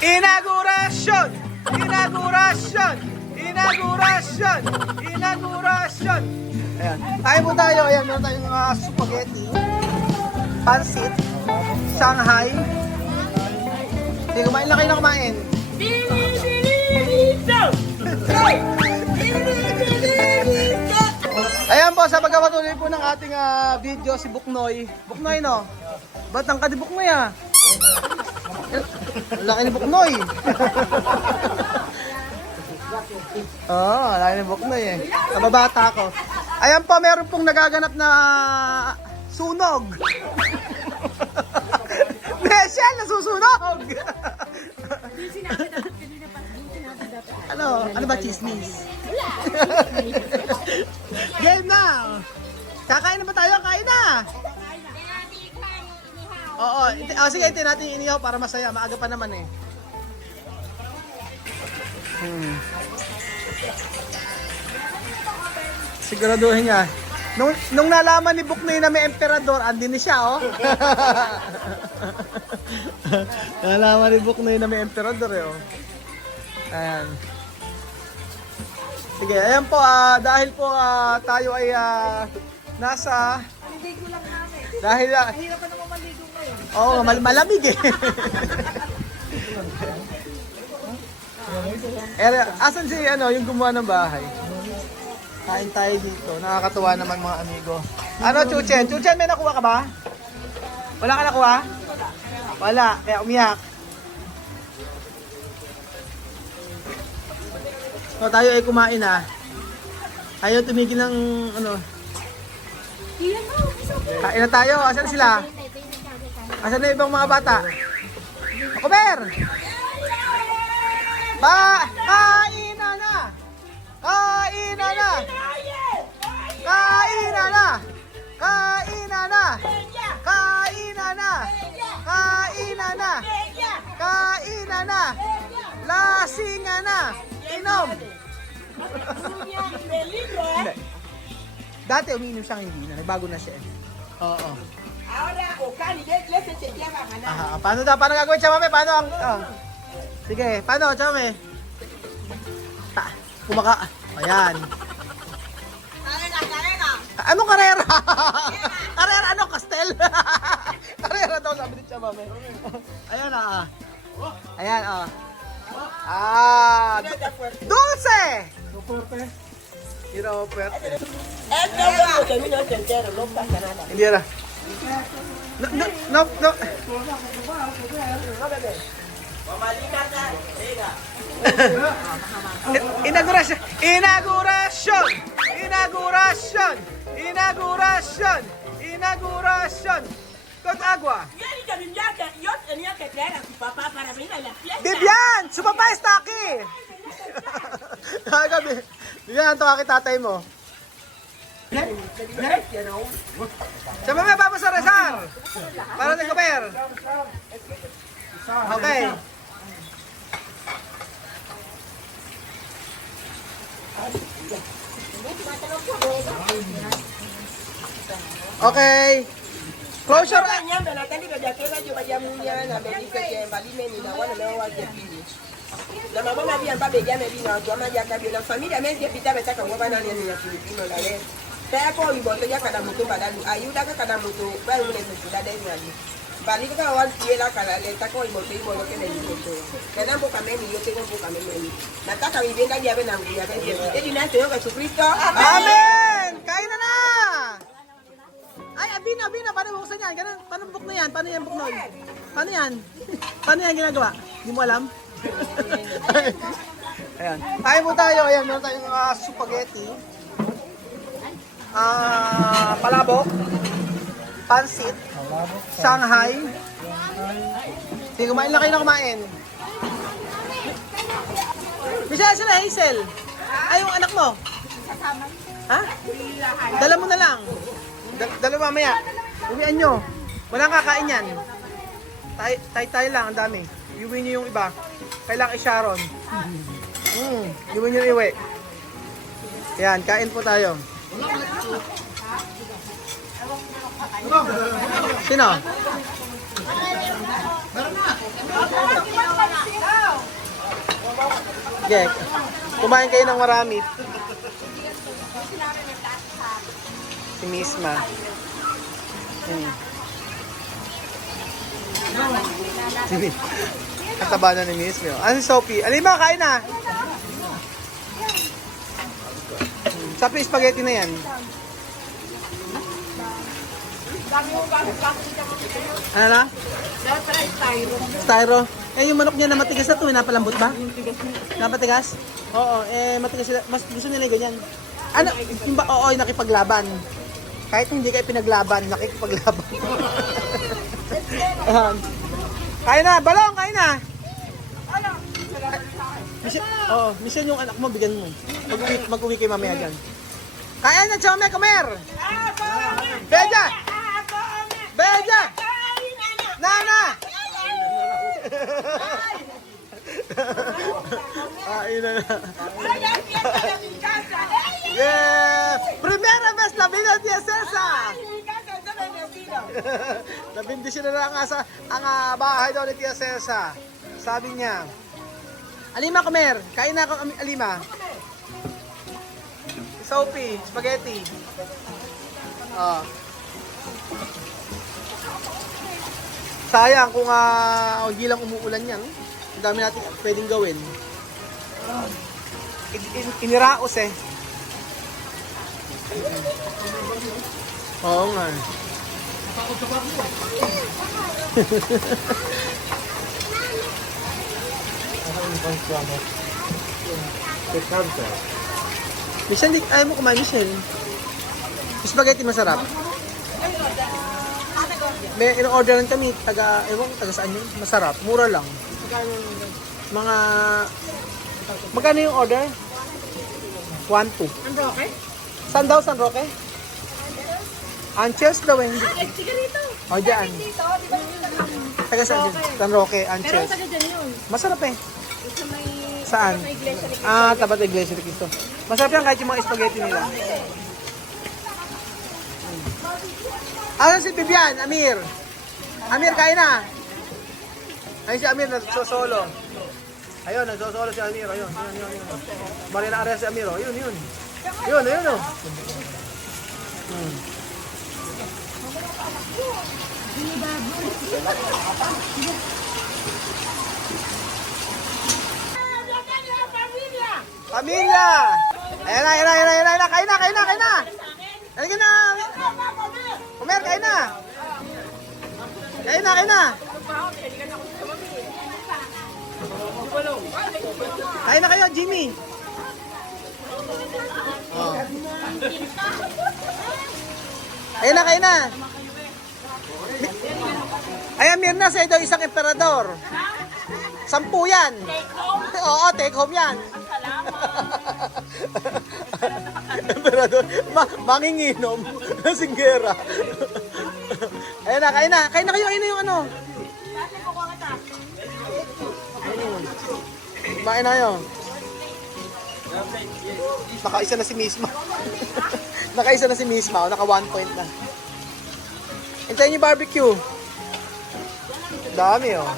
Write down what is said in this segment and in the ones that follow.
Inaugurasyon! Inaugurasyon! Inaugurasyon! Inaugurasyon! Ayan. Kain po tayo. Ayan, meron tayong spaghetti, pansit, Shanghai. Sige, kumain lang kayo na kumain. Ayan po, sa pagkakatuloy po ng ating video, si Buknoy. Buknoy, no? Ba't ang kadibuk mo ya? Laki ni Buknoy. Oo, laki ni Buknoy eh. Kababata ko. Ayan po, meron pong nagaganap na sunog. Michelle, nasusunog! Ano ba chismis? Game na! Kakain na ba tayo? Kain na! Oo, sige, ito natin inihaw para masaya. Maaga pa naman eh. Siguraduhin niya. Nung nalaman ni Buknoy na may emperador, andin ni siya, oh. Nalaman ni Buknoy na may emperador, eh, oh. Ayan. Sige, ayan po, dahil po tayo ay nasa... Maligo lang namin. Dahil... Mahirap pa naman maligo ngayon. Oo, malamig eh. Asan si yung gumawa ng bahay? Kain tayo dito. Nakakatuwa naman mga amigo. Ano, Chuchen? Chuchen, may nakuha ka ba? Wala ka nakuha? Wala. Kaya umiyak. So, tayo ay kumain na. Ayaw tumigil ng Kain na tayo. Asan sila? Asan na ibang mga bata? Ako, Ber! Kain na na! Kain na na! Kain na na! Kain na na! Kain na na! Kain na na! Kain na na! Lasing na! Inom! Hindi. Dati umiinom siyang hindi na. Nagbago na siya. Oo. Paano gagawin siya, mami? Paano ang... Sige, paano, chame? Ayan. Anong karera? Karera ano? Kastel? Karera daw, sabi ni Chamame. Ayan Ayan Dulce! Ira oferte. Hindi na. No. Inaugurasyon! Inaugurasyon! Inaugurasyon! Inaugurasyon! Inaugurasyon! Con agua! Bibian! Sumapa está aquí! Kagabi. Bibian, tawa kay tatay mo. Sa mga papasarasar! Para ni Gober! Okay. Okay. Close your eyes. Balik ka wan tiela kala leta ko imo te imo ke nei ko. Kana bo kame ni yo te ko bo kame ni. Nataka ibenda ya be nangu ya be. Edi na te yo Jesucristo. Amen! Kain na na! Ay, Abina, paano buksan yan? Ganun, paano buk na yan? Paano yan buk nun? Paano yan? Paano yan ginagawa? Hindi mo alam? Ayan. Kain po tayo. Ayan, meron tayong spaghetti. Palabok. Pansit. Shanghai. Sige, kumain lang kayo na kumain. Michelle, sila Hazel. Ay, yung anak mo. Ha? Dala mo na lang. Dala mamaya. Uwian nyo. Walang kakain yan. Tay lang, ang dami. Iuwi nyo yung iba. Kailangan i-Sharon. Iuwi nyo iuwi. Yan, kain po tayo. Sino? Okay. Kumain kayo ng marami. Si Misma. Ang taba na ni Misma. Ano si Sophie? Alima, kain na! Sabi spaghetti na yan. Ano na? Styro. Eh, yung manok niya na matigas na ito, napalambot ba? Napatigas? Oo, matigas sila. Mas gusto nila yung ganyan. Ano? Yung ba? Oo, yung nakipaglaban. Kahit hindi kayo pinaglaban, nakipaglaban. Kain na, balong, kain na! Mission yung anak mo, bigyan mo. Mag-uwi kayo mamaya dyan. Kain na, Chome, kumer! Beja! Beja! Nana! Kain na. Yeah! Primera vez la vida de Cesar! Nabindisyon na lang ang bahay daw ni Tia Cesar. Sabi niya, Alima, kumer. Kain na ako, Alima. Sophie, spaghetti. Sayang kung hindi lang umuulan yan. Ang dami natin pwedeng gawin. Iniraos eh. Oo nga. Michelle, ayaw mo kumain, Michelle. Spaghetti masarap. May in-orderan kami, taga saan yun? Masarap, mura lang. Mga, magkano yung order? 1-2. San Roque? Saan daw, San Roque? Anchels daw eh. Sigarito. O, dyan. Dito, di ba dito? Taga saan? San Roque, Pero Anchels. taga dyan yun. Masarap eh. Sa may... Saan? Sa may iglesia ni Tapat ng Iglesia ni Cristo. Masarap yan kahit yung mga spaghetti nila. Ano si Bibian? Amir? Amir, kain na. Ayun si Amir, nagsosolo. Ayun, nagsosolo si Amir. Ayun. Marina Arias si Amir. Ayun. Ayun. Pamilya! Ayan na. Kain na. Halika na. Kumer, kain na. Kain na. Kain na kayo, Jimmy. Oh. Kain na. Ay, Amir na, sa'yo daw isang emperador. 10 yan. Oo, take home yan. Emperador, manginginom na singgera. Ayun na, kain na kayo, ayun na yung ano. Kumain na yun. Nakaisa na si Misma. Naka 1 point na. Hintayin niyo barbecue. Dami oh.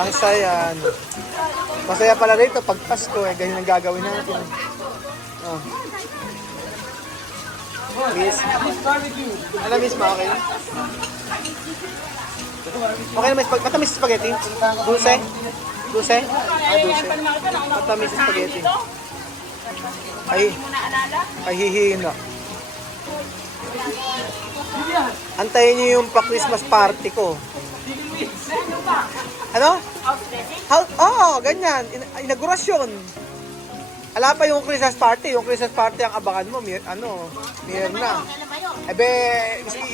Ang saya. Masaya pala rito pag Pasko eh. Ganyan ang gagawin natin. Oh. Miss. Ano Misma, okay? Okay na, matamis spaghetti? Dulce? Dulce? Dulce. Matamis spaghetti. Ay hihihin na. Antayin niyo yung pa-Christmas party ko. Ano? Ganyan. Inaugurasyon. Ala pa yung Christmas party. Yung Christmas party ang abangan mo. Meron na.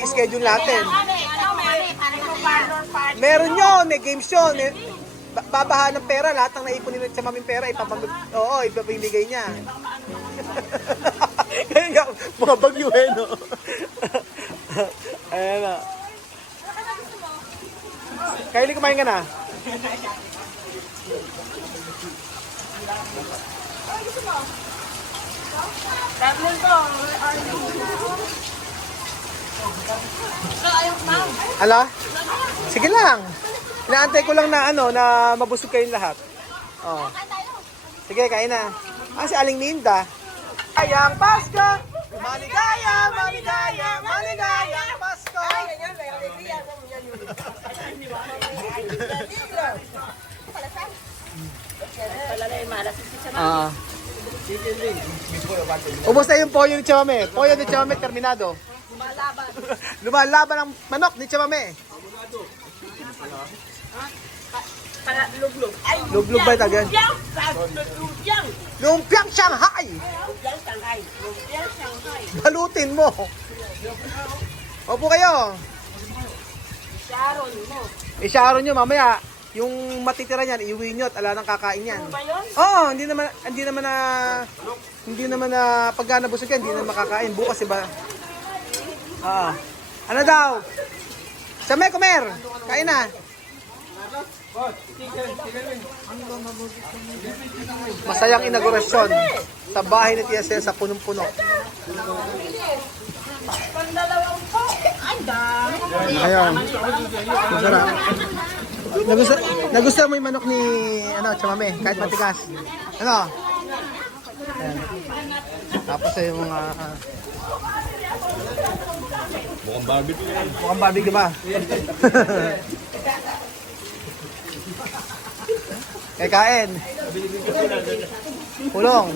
I-schedule natin. Meron yun. May games yun. Babaha ng pera. Lahat ng naipon nila sa maming pera. Ipapamigay niya. Kaya nga, mga bagyo eh, no? Ayan na. Kylie, kumain ka na? Ala? Sige lang. Inaantay ko lang na ano, na mabusog kayong lahat. Oh. Sige, kain na. Si Aling Ninda. Ayang Pasko! Maligaya, maligaya, maligayang Pasko! Ah. Ubus na yung poyo ni Chamame. Poyo ni Chamame terminado. Lumalaban. Lumalaban ang manok ni Chamame. Luglog. Luglog ba tagan? Lumpiang Shanghai. Balutin mo. Opo kayo. Sharon mo. Isharon nyo mamaya. Yung matitira niyan, iuwi nyo at ala nang kakain yan. Ba yun? Oo, hindi naman na pagka nabusog yan, hindi na makakain. Bukas iba. Ano daw? Same, kumer. Kain na. Masayang inaugurasyon sa bahay ni Tia Sel sa punong-puno. Ayun. Masarap. Nagustuhan mo yung manok ni Chamame, kahit matigas. Ano? Ayan. Tapos ay yung mga mukhang barbecue ba? Kain. Pulong.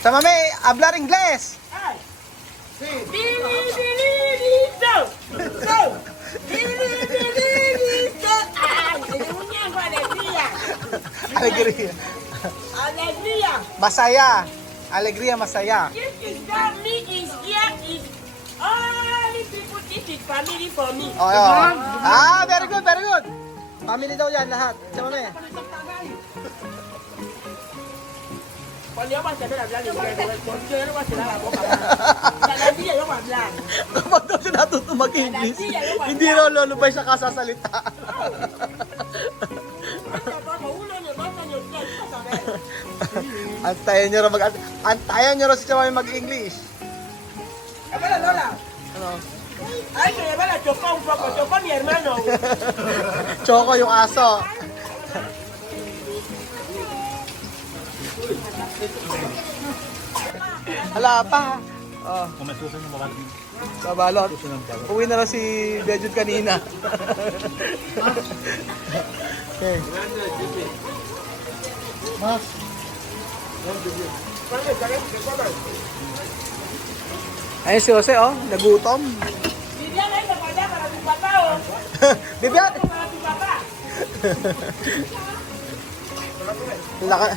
Chamame, hablar inglés. Alegría. Alegría. Masaya. Alegría, masaya. This is family is here is all the people. This is family for me. Oh, very good, very good. Family daw yan lahat. Chamame. Cuando yo pasé a hablar, yo no pasé a la boca. Cada día yo voy a hablar. Kapag daw siya natuto mag-English, hindi raw lulubay sa kasasalita. Antayan nyo raw si Chamame mag-English. Hola, Lola. Ano? Ay, que lleva la chocó un poco, chocó mi hermano. Choco yung aso. Hala pa. Oh. Babalot. Uwi na lang si Bejud kanina. Okay. Mas. Ayun si Jose, oh. Nagutom. Vivian, ahí para allá, para tu papá, oh. Bibian! Para tu papá. Laka.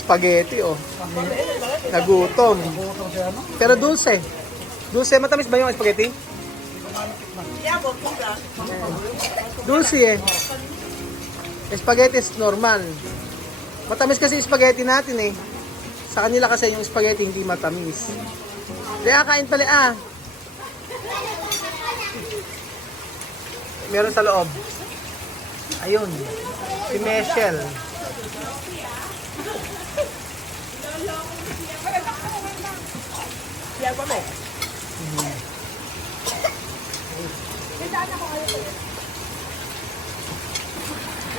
Spaghetti, oh. Nagutom. Pero dulce. Dulce, matamis ba yung spaghetti? Dulce eh. Spaghetti is normal. Matamis kasi yung spaghetti natin eh. Sa kanila kasi yung spaghetti hindi matamis. Kaya kain pala ah. Meron sa loob. Ayun. Si Michelle. Ya, come.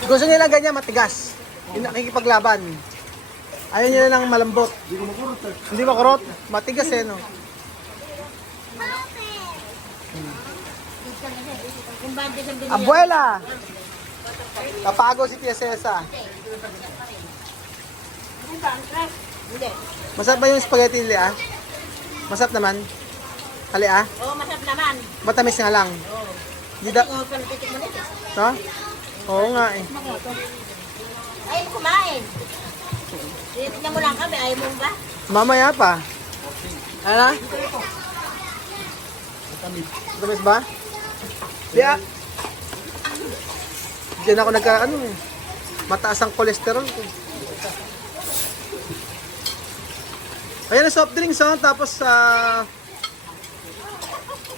Gusto nila ganyan matigas. Yung nakikipaglaban. Ayaw nila ng malambot. Hindi makurot. Matigas eh, no? Abuela! Kapago si Tia Cesa. Masarap ba yung spaghetti nila? Masarap naman? Hali ah? Oo, masarap naman. Matamis nga lang. Di da... Oo, pero titik mo nito. Ha? Oo nga eh. Ayaw mo kumain. Titignan mo lang kami, ayaw mo ba? Mamaya pa. Ano? Matamis ba? Di ah. Diyan ako nagka ano eh. Mataas ang kolesterol ko. Ayan ang soft drinks tapos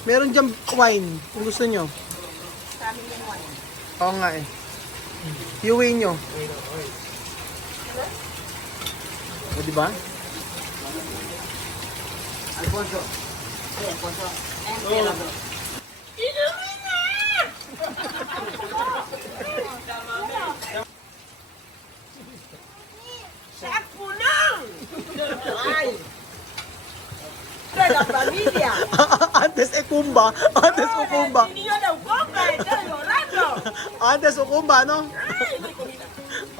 meron dyan wine kung gusto nyo. sa amin yung wine. Oo nga eh. Iuwi nyo. O, diba? Alfonso. Ayan, Ponso. And Pera bro. Ay! Ito la familia. Antes Ekumba. Antes Ukumba. Niño de Ucomba, estoy llorando. Antes Ukumba, no?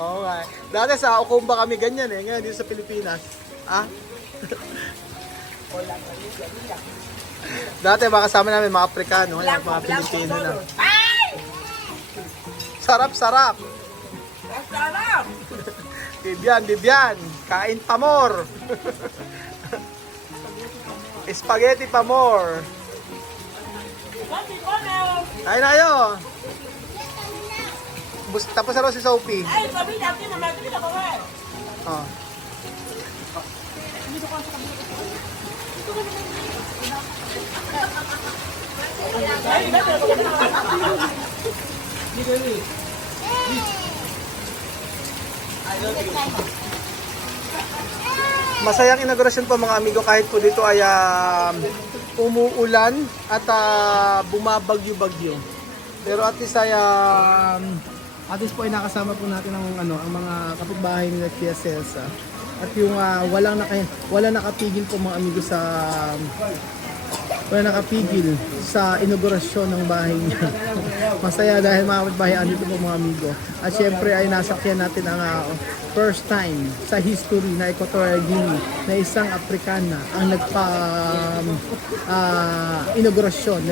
Oo nga. Dati sa Ukumba kami ganyan eh. Ngayon dito sa Pilipinas. Ah? Dati mga kasama namin mga Aprikano. Ngayon mga Pilipino na. Ay! Sarap-sarap. Masarap. Bibian, Bibian. Kain pa more. Spaghetti pa more. Mami, come. Kain na kayo. Tapos na raw si Sophie. Ay, familia, aquí nomás, aquí no comer. Oh. Masayang inaugurasyon po mga amigo kahit po dito ay umuulan at bumabagyo-bagyo. Pero at least ay at least po ay nakasama po natin ang mga kapitbahay nila Tia Celsa. At yung walang nakapigil po mga amigo wala nakapigil sa inaugurasyon ng bahay niya. Masaya dahil mga kapitbahay andito po mga amigo. At syempre ay nasakyan natin ang first time sa history na Equatorial Guinea na isang Afrikana ang inaugurasyon,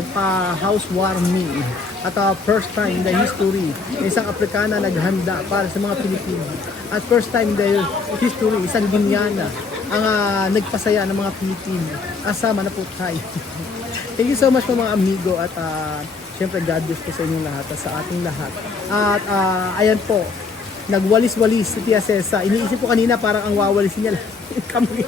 housewarming. At first time in the history na isang Afrikana naghanda para sa mga Pilipino. At first time in the history, isang Guineana ang nagpasaya ng mga Pilipino. Asama na po tayo. Thank you so much po mga amigo at syempre God bless po sa inyong lahat at sa ating lahat. At ayan po, nagwalis-walis si Tia Celsa. Iniisip ko kanina parang ang wawalisin niya lang kami.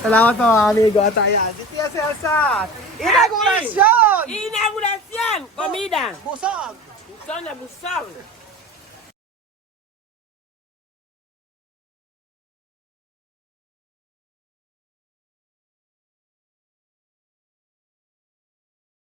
Salamat po mga amigo at ayan, si Tia Celsa. Inaugurasyon! Inauguración, comida. Busog! Son abusón.